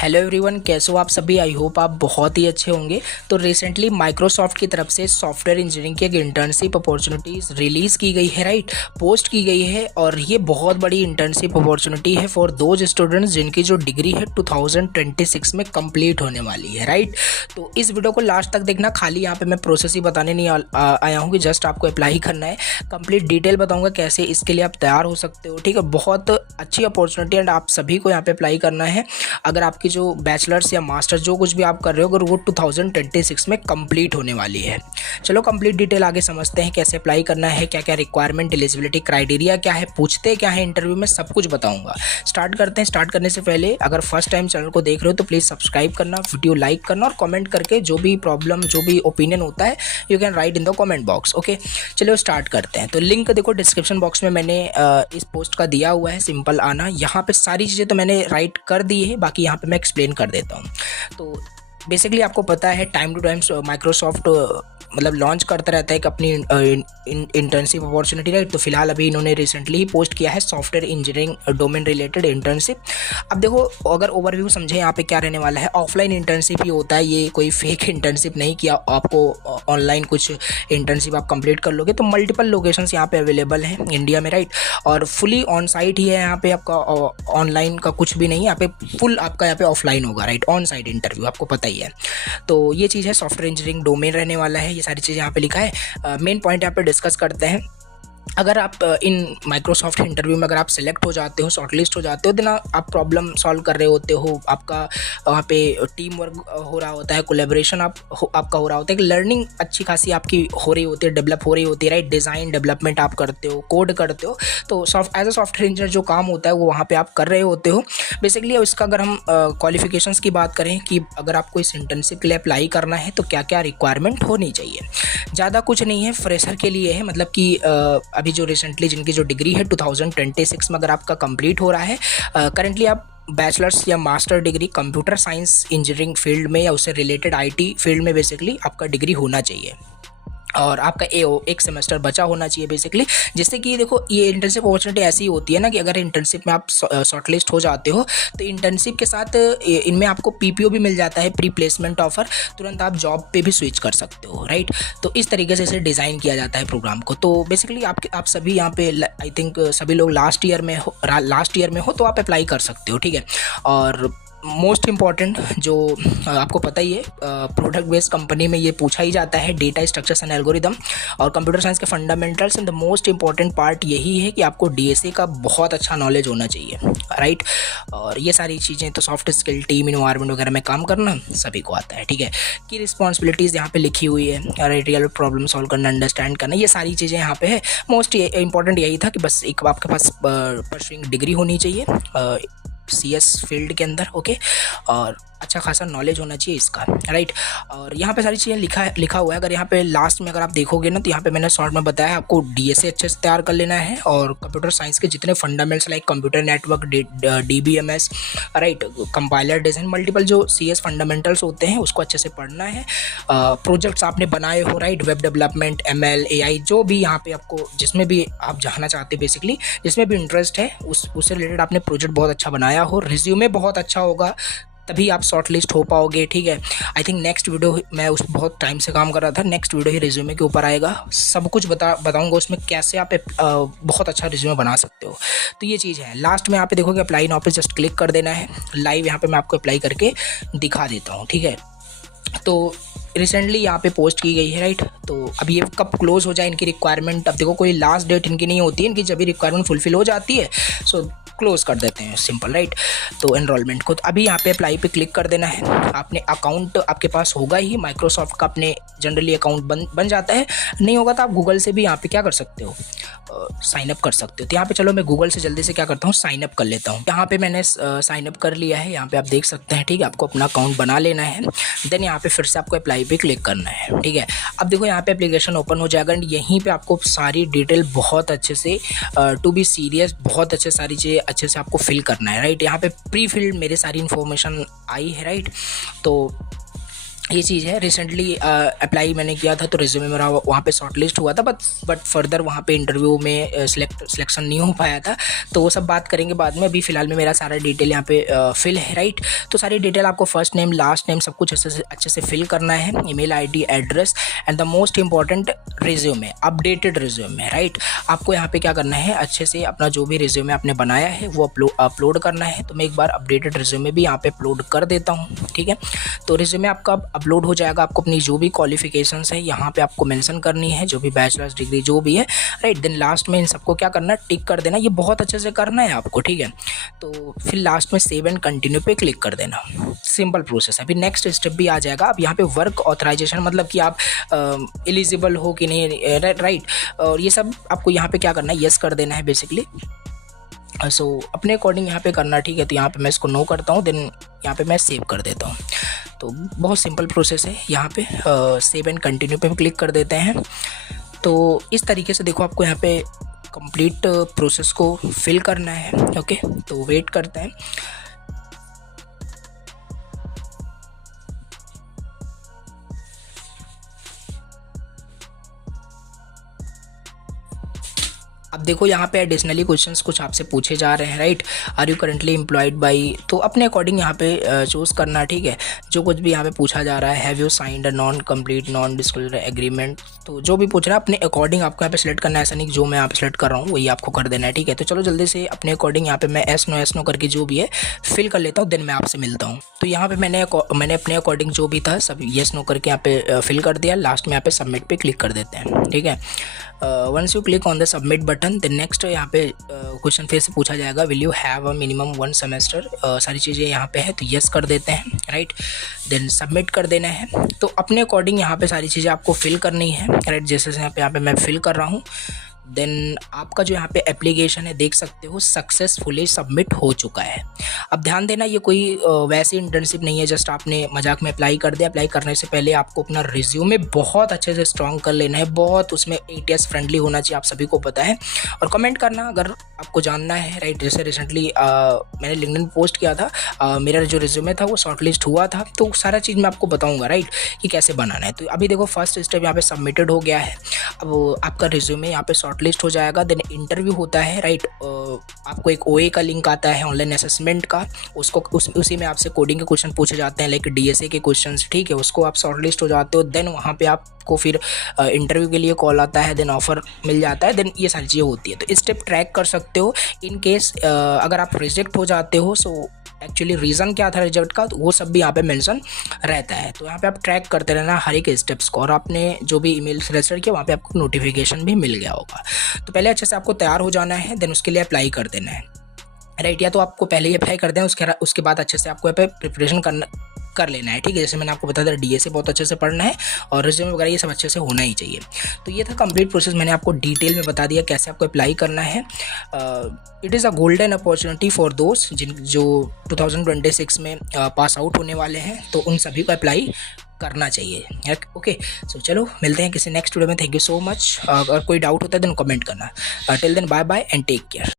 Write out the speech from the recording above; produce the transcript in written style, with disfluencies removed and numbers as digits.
Hello everyone, कैसे हो आप सभी। आई होप आप बहुत ही अच्छे होंगे। तो रिसेंटली माइक्रोसॉफ्ट की तरफ से सॉफ्टवेयर इंजीनियरिंग की एक इंटर्नशिप अपॉर्चुनिटीज़ रिलीज़ की गई है, राइट, पोस्ट की गई है। और ये बहुत बड़ी इंटर्नशिप अपॉर्चुनिटी है फॉर दोज स्टूडेंट्स जिनकी जो डिग्री है 2026 में कंप्लीट होने वाली है, राइट। तो इस वीडियो को लास्ट तक देखना। खाली यहाँ पे मैं प्रोसेस ही बताने नहीं आया हूँ कि जस्ट आपको अप्लाई करना है। कंप्लीट डिटेल बताऊँगा कैसे इसके लिए आप तैयार हो सकते हो, ठीक है। बहुत अच्छी अपॉर्चुनिटी एंड आप सभी को यहाँ पे अप्लाई करना है। अगर आपकी जो बैचलर्स या मास्टर्स जो कुछ भी आप कर रहे हो, अगर वो 2026 में कंप्लीट होने वाली है। चलो कंप्लीट डिटेल आगे समझते हैं, कैसे अप्लाई करना है, क्या क्या रिक्वायरमेंट, एलिजिबिलिटी क्राइटेरिया क्या है, पूछते क्या है इंटरव्यू में, सब कुछ बताऊंगा। स्टार्ट करते हैं। स्टार्ट करने से पहले अगर फर्स्ट टाइम चैनल को देख रहे हो तो प्लीज़ सब्सक्राइब करना, वीडियो लाइक करना और कमेंट करके जो भी प्रॉब्लम, जो भी ओपिनियन होता है you can write in the comment box. Okay, चलो स्टार्ट करते हैं। तो लिंक देखो डिस्क्रिप्शन बॉक्स में मैंने इस पोस्ट का दिया हुआ है, सिंपल आना। यहाँ पे सारी चीज़ें तो मैंने राइट कर दी है, बाकी यहाँ पे मैं एक्सप्लेन कर देता हूँ। तो बेसिकली आपको पता है टाइम टू टाइम माइक्रोसॉफ्ट मतलब लॉन्च करता रहता है एक अपनी इंटर्नशिप अपॉर्चुनिटी, राइट। तो फिलहाल अभी इन्होंने रिसेंटली ही पोस्ट किया है software engineering domain related internship. अब देखो अगर ओवरव्यू समझे यहाँ पे क्या रहने वाला है, ऑफलाइन इंटर्नशिप ही होता है, ये कोई फेक इंटर्नशिप नहीं किया। आपको ऑनलाइन कुछ इंटर्नशिप आप कंप्लीट कर लोगे तो मल्टीपल लोकेशंस यहाँ पे अवेलेबल हैं इंडिया में, राइट। और फुली ऑन साइट ही है यहाँ पे, आपका ऑनलाइन का कुछ भी नहीं है यहाँ पे, फुल आपका यहाँ पे ऑफलाइन होगा, राइट। ऑन साइट इंटरव्यू आपको पता ही है। तो ये चीज़ है, सॉफ्टवेयर इंजीनियरिंग डोमेन रहने वाला है, ये सारी चीज़ें यहाँ पे लिखा है। मेन पॉइंट यहाँ पे डिस्कस करते हैं। अगर आप इन माइक्रोसॉफ्ट इंटरव्यू में अगर आप सेलेक्ट हो जाते हो, शॉर्टलिस्ट हो जाते हो, देन आप प्रॉब्लम सॉल्व कर रहे होते हो, आपका वहाँ पे टीम वर्क हो रहा होता है, कोलैबोरेशन आपका हो रहा होता है, एक लर्निंग अच्छी खासी आपकी हो रही होती है, डेवलप हो रही होती है, राइट। डिज़ाइन डेवलपमेंट आप करते हो, कोड करते हो, तो एज अ सॉफ्टवेयर इंजीनियर जो काम होता है वो वहाँ पर आप कर रहे होते हो बेसिकली। इसका अगर हम क्वालिफिकेशंस की बात करें कि अगर आपको इस इंटर्नशिप के लिए अप्लाई करना है तो क्या क्या रिक्वायरमेंट होनी चाहिए, ज़्यादा कुछ नहीं है, फ्रेशर के लिए है। मतलब कि अभी जो रिसेंटली जिनकी जो डिग्री है 2026 में अगर आपका कंप्लीट हो रहा है, करंटली आप बैचलर्स या master degree computer science engineering field में या उससे रिलेटेड आईटी फील्ड में बेसिकली आपका डिग्री होना चाहिए और आपका एक सेमेस्टर बचा होना चाहिए बेसिकली। जिससे कि देखो ये इंटर्नशिप अपॉर्चुनिटी ऐसी होती है ना कि अगर इंटर्नशिप में आप शॉर्टलिस्ट हो जाते हो तो इंटर्नशिप के साथ इनमें आपको पीपीओ भी मिल जाता है, प्री प्लेसमेंट ऑफर, तुरंत आप जॉब पे भी स्विच कर सकते हो, राइट। तो इस तरीके से इसे डिज़ाइन किया जाता है प्रोग्राम को। तो बेसिकली आप सभी यहाँ पे आई थिंक सभी लोग लास्ट ईयर में हो तो आप अप्लाई कर सकते हो, ठीक है। और मोस्ट इम्पॉर्टेंट जो आपको पता ही है, प्रोडक्ट बेस्ड कंपनी में ये पूछा ही जाता है, डेटा स्ट्रक्चर्स एंड एल्गोरिदम और कंप्यूटर साइंस के fundamentals. And the most important part यही है कि आपको डीएसए का बहुत अच्छा नॉलेज होना चाहिए, राइट। और ये सारी चीज़ें तो सॉफ्ट स्किल, टीम इन्वायरमेंट वगैरह में काम करना सभी को आता है, ठीक है। की रिस्पॉन्सिबिलिटीज़ यहाँ पे लिखी हुई है, राइट। रियल प्रॉब्लम सॉल्व करना, अंडरस्टैंड करना, ये सारी चीज़ें यहाँ पे है। मोस्ट इंपॉर्टेंट यही था कि बस एक आपके पास परसुइंग डिग्री होनी चाहिए CS फील्ड के अंदर, ओके, और अच्छा खासा नॉलेज होना चाहिए इसका, राइट। और यहाँ पे सारी चीज़ें लिखा हुआ है। अगर यहाँ पे लास्ट में अगर आप देखोगे ना तो यहाँ पे मैंने शॉर्ट में बताया आपको डीएसए अच्छे से तैयार कर लेना है और कंप्यूटर साइंस के जितने fundaments like computer network, DBMS, right, compiler design, multiple जो CS फंडामेंटल्स होते हैं उसको अच्छे से पढ़ना है। प्रोजेक्ट्स आपने बनाए हो, right, web development, ML, AI, जो भी यहाँ पे आपको जिसमें भी आप जाना चाहते हैं बेसिकली, जिसमें भी इंटरेस्ट है उससे रिलेटेड आपने प्रोजेक्ट बहुत अच्छा बनाया हो, रिज्यूमे बहुत अच्छा होगा, तभी आप शॉर्टलिस्ट हो पाओगे, ठीक है। आई थिंक नेक्स्ट वीडियो मैं उस बहुत टाइम से काम कर रहा था, नेक्स्ट वीडियो ही रिज्यूमे के ऊपर आएगा, सब कुछ बताऊंगा उसमें कैसे आप बहुत अच्छा रिज्यूमे बना सकते हो। तो ये चीज़ है। लास्ट में यहाँ पे देखोगे अप्लाई नाउ पे जस्ट क्लिक कर देना है। लाइव यहाँ पे मैं आपको अप्लाई करके दिखा देता हूँ, ठीक है। तो रिसेंटली यहाँ पे पोस्ट की गई है, राइट। तो अब ये कब क्लोज हो जाए इनकी रिक्वायरमेंट, अब देखो कोई लास्ट डेट इनकी नहीं होती है, इनकी जब भी रिक्वायरमेंट फुलफिल हो जाती है सो क्लोज कर देते हैं, सिंपल, राइट। तो एनरोलमेंट को तो अभी यहाँ पे अप्लाई पे क्लिक कर देना है। आपने अकाउंट आपके पास होगा ही, माइक्रोसॉफ्ट का अपने जनरली अकाउंट बन जाता है, नहीं होगा तो आप गूगल से भी यहाँ पे क्या कर सकते हो, साइन अप कर सकते हो। तो यहाँ पे चलो मैं गूगल से जल्दी से क्या करता हूँ, साइन अप कर लेता हूँ। यहाँ पे मैंने साइन अप कर लिया है, यहाँ पे आप देख सकते हैं, ठीक है। आपको अपना अकाउंट बना लेना है, देन यहाँ पे फिर से आपको अप्लाई पे क्लिक करना है, ठीक है। अब देखो यहाँ पे एप्लीकेशन ओपन हो जाएगा एंड यहीं पे आपको सारी डिटेल बहुत अच्छे से टू बी सीरियस बहुत अच्छे सारी चीज़ें अच्छे से आपको फिल करना है, राइट। यहाँ पे प्री फिल्ड मेरे सारी इन्फॉर्मेशन आई है, राइट। तो ये चीज़ है। रिसेंटली अप्लाई मैंने किया था तो रिज्यूमे मेरा वहाँ पे शॉर्टलिस्ट हुआ था, बट फर्दर वहाँ पे इंटरव्यू में सिलेक्शन नहीं हो पाया था। तो वो सब बात करेंगे बाद में। अभी फ़िलहाल में मेरा सारा डिटेल यहाँ पे फिल है, राइट। तो सारी डिटेल आपको फर्स्ट नेम लास्ट नेम सब कुछ अच्छे से फिल करना है, email ID address and the most important resume, updated resume, right. आपको यहाँ पे क्या करना है, अच्छे से अपना जो भी रिज्यूमे आपने बनाया है वो अपलोड करना है। तो मैं एक बार अपडेटेड रिज्यूमे भी यहाँ पे अपलोड कर देता हूँ, ठीक है। तो रिज्यूमे आपका अपलोड हो जाएगा। आपको अपनी जो भी क्वालिफिकेशंस है यहाँ पे आपको मेंशन करनी है, जो भी बैचलर्स डिग्री जो भी है, राइट। देन लास्ट में इन सबको क्या करना है, टिक कर देना। ये बहुत अच्छे से करना है आपको, ठीक है। तो फिर लास्ट में सेव एंड कंटिन्यू पे क्लिक कर देना। सिंपल प्रोसेस है। अभी नेक्स्ट स्टेप भी आ जाएगा। अब यहाँ पे वर्क ऑथराइजेशन मतलब कि आप एलिजिबल हो कि नहीं, राइट। और ये सब आपको यहाँ पे क्या करना है, यस कर देना है बेसिकली। सो अपने अकॉर्डिंग यहाँ पे करना, ठीक है। तो यहाँ पे मैं इसको नो करता हूँ, देन यहाँ पे मैं सेव कर देता हूँ। तो बहुत सिंपल प्रोसेस है। यहाँ पे सेव एंड कंटिन्यू पे हम क्लिक कर देते हैं। तो इस तरीके से देखो आपको यहाँ पे कंप्लीट प्रोसेस को फिल करना है, ओके। तो वेट करते हैं। अब देखो यहाँ पे एडिशनली क्वेश्चंस कुछ आपसे पूछे जा रहे हैं, right. Are you currently employed by, तो अपने अकॉर्डिंग यहाँ पे चूज़ करना, ठीक है। जो कुछ भी यहाँ पे पूछा जा रहा है, have you signed a non complete non disclosure agreement, तो जो भी पूछ रहा है अपने अकॉर्डिंग आपको यहाँ पे सिलेक्ट करना है। ऐसा नहीं कि जो मैं यहाँ पे सिलेक्ट कर रहा हूँ वही आपको कर देना है, ठीक है। तो चलो जल्दी से अपने अकॉर्डिंग यहाँ पे मैं एस नो करके जो भी है फिल कर लेता हूँ, देन मैं आपसे मिलता हूँ। तो यहाँ पे मैंने अपने अकॉर्डिंग जो भी था सब येस नो करके यहाँ पे फिल कर दिया। लास्ट में यहाँ पे सबमिट पे क्लिक कर देते हैं, ठीक है। Once you click on the submit button, then next यहाँ पे क्वेश्चन फिर से पूछा जाएगा, will you have a minimum 1 semester, सारी चीज़ें यहाँ पे है तो यस कर देते हैं, राइट। देन सबमिट कर देना है। तो अपने अकॉर्डिंग यहाँ पे सारी चीज़ें आपको फिल करनी है, राइट। जैसे यहाँ पे मैं फिल कर रहा हूँ। देन आपका जो यहाँ पे एप्लीकेशन है देख सकते हो सक्सेसफुली सबमिट हो चुका है। अब ध्यान देना, ये कोई वैसी इंटर्नशिप नहीं है जस्ट आपने मजाक में अप्लाई कर दिया। अप्लाई करने से पहले आपको अपना रिज्यूमे बहुत अच्छे से स्ट्रॉन्ग कर लेना है, बहुत उसमें ATS फ्रेंडली होना चाहिए, आप सभी को पता है। और कमेंट करना अगर आपको जानना है, राइट। जैसे रिसेंटली मैंने लिंक्डइन पोस्ट किया था, मेरा जो रिज्यूमे था वो शॉर्टलिस्ट हुआ था, तो सारा चीज़ मैं आपको बताऊँगा, राइट, कि कैसे बनाना है। तो अभी देखो फर्स्ट स्टेप यहाँ पे सबमिटेड हो गया है। अब आपका रिज्यूमे यहाँ पे शॉर्टलिस्ट हो जाएगा। देन इंटरव्यू होता है, राइट। आपको एक OA का लिंक आता है ऑनलाइन असेसमेंट का, उसको उसी में आपसे कोडिंग के क्वेश्चन पूछे जाते हैं, लाइक DSA के क्वेश्चंस, ठीक है। उसको आप शॉर्टलिस्ट हो जाते हो, देन वहाँ पे आपको फिर इंटरव्यू के लिए कॉल आता है, देन ऑफर मिल जाता है, देन ये सारी चीज़ें होती है। तो स्टेप ट्रैक कर सकते हो। इन केस अगर आप रिजेक्ट हो जाते हो, सो एक्चुअली रीज़न क्या था रिजेक्ट का, तो वो सब भी यहाँ पे मेंशन रहता है। तो यहाँ पे आप ट्रैक करते रहना हर एक स्टेप्स को, और आपने जो भी ईमेल से रजिस्टर किया वहाँ पे आपको नोटिफिकेशन भी मिल गया होगा। तो पहले अच्छे से आपको तैयार हो जाना है, देन उसके लिए अप्लाई कर देना है, राइट। या तो आपको पहले ही अप्लाई कर दें, उसके बाद अच्छे से आपको यहाँ पे प्रिपरेशन कर लेना है, ठीक है। जैसे मैंने आपको बताया था DSA बहुत अच्छे से पढ़ना है और रिज्यूमे वगैरह ये सब अच्छे से होना ही चाहिए। तो ये था कंप्लीट प्रोसेस, मैंने आपको डिटेल में बता दिया कैसे आपको अप्लाई करना है। It is a golden opportunity for दोस्त जो 2026 में पास आउट होने वाले हैं, तो उन सभी को अप्लाई करना चाहिए, ओके। सो चलो मिलते हैं किसी नेक्स्ट वीडियो में। Thank you so much. अगर कोई डाउट होता है देन कमेंट करना। Till then bye bye and take care.